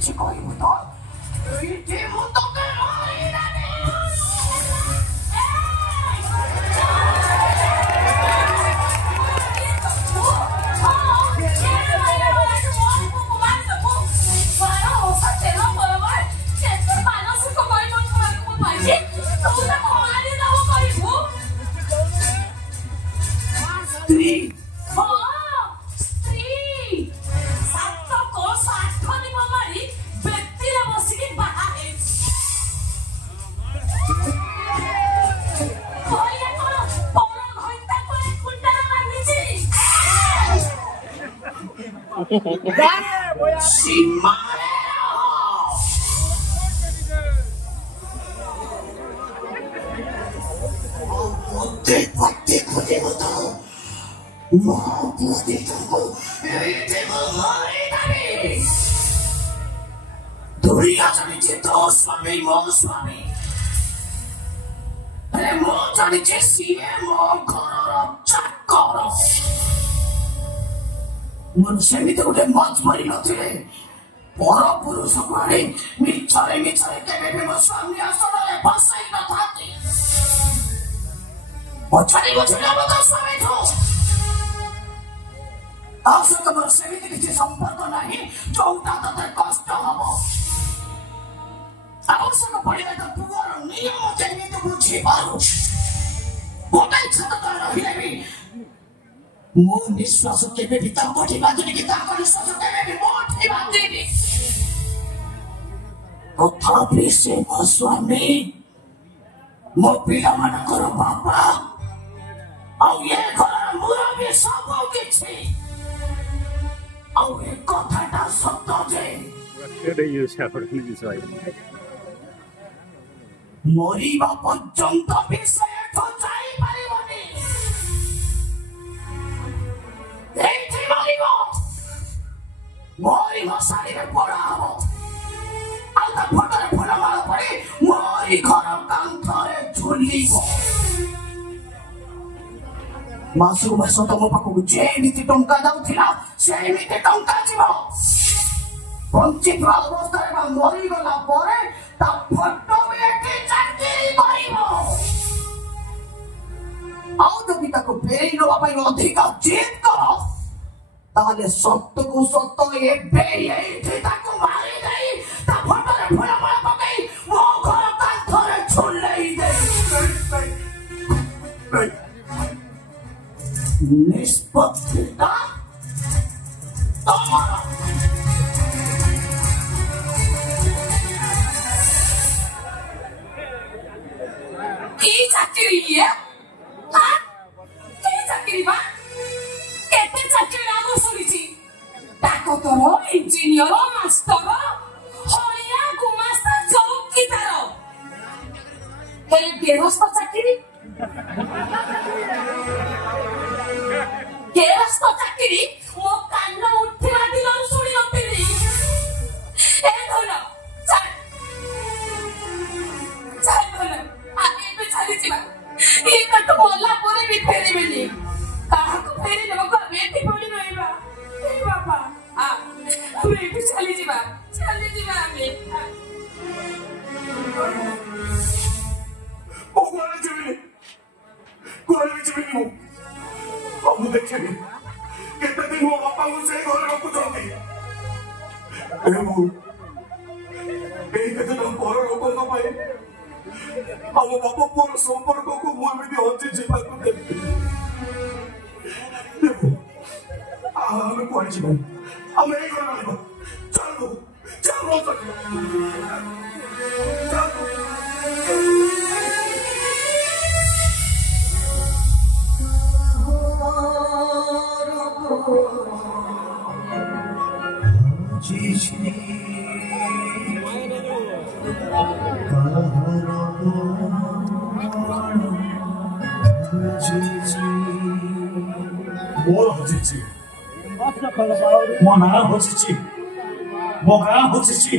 କିଛି କହିବୁ ତ ଏଇଠି ମୁଁ ତତେ ମାରିଦେବି। दुनिया जानिचे तो स्वामी मो स्वामी अरे मो जानिचे सीए मो घरर चाकर मन सेमिति गोटे मज मरी नथिले पर पुरुष माने मिछरे केबे भी मो स्वामी आसनरे बसाई न थाती पछाड़ी बुझिला मत स्वामी ठो आसो तमर सेमिति किछि संपर्क नाही जोटा तते कष्ट हबो आवश्यक पड़ेगा तो पुअर नियम केमिति बुझी पारु गोटे छत तो रहिले भी मो निश्वास केबे भी ता कोठी बांधनी कि ता निश्वास केबे भी मोठी बांधनी तथापि से मो स्वामी मो पिला मानकर बापा आउ ये घर मुरबी सब किछि आउ ए कथाटा सत्य जे मरिबा पर्यंत विषय तो जाई पारिबनी एठी मरिबो मरी मसारी रे पड़ा हबो आउता फटरे फुला माला पड़ी मरी घर कांथरे झुलिबो मासु मास तम पाखु जेमिति टंका दाउथिला सेमिति टंका जिवो पंचित अवस्था रे मरी गला परे ता फटो बेटी चाकरी करिबो आउ जदि ताको फेरी नवा पाई अधिकार जिद करो ताले सत्य को सत्य ए बेये ताको मारी देई ता फटरे फुला माला पकई मो घर कांथरे झुलेई दे निष्पत्तिता तमरा की चाकरी है हां की चाकरी बा केते चाकरी लागो सुनिछि ताको तो इंजीनियर मास्टर होया गुमास्ता चौकीदार हे गेरस्त चाकरी गेरस्त चाकरी मो कान उठिला दिनर सुनी नथिली ए धोला चल चल धोला आगे पे चली जिबा ए कट बोला पूरे भी फेरी बेनी काहा को फेरी देबो को बेटी पड़ी रहबा ए बाबा आ पूरे भी चली जिबा आगे ओ कोले जिबी मु हम देखिए केते दिन मो बापा को से घर रखुछंती ए मु ए केते दिन घर रखो पाए ଆମ ବାପା ପୁଅର ସମ୍ପର୍କକୁ ମୁଁ ଏମିତି ହଜି ଯିବାକୁ ଦେବି ଆମେ କୁଆଡେ ଯିବା ଆମେ ଏଇ ଘର ରହିବା ଚାଲୁ ଚାଲୁ मोर हजिछि मो ना हजिछि मो गाँ हजिछि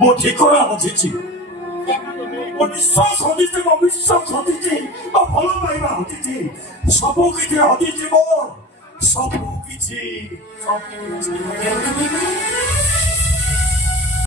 मो ठिकाना हजिछि मो निश्वास हजिछि मो विश्वास हजिछि मो भल पाइबा हजिछि सब किछि हजिछि मोर सब किछि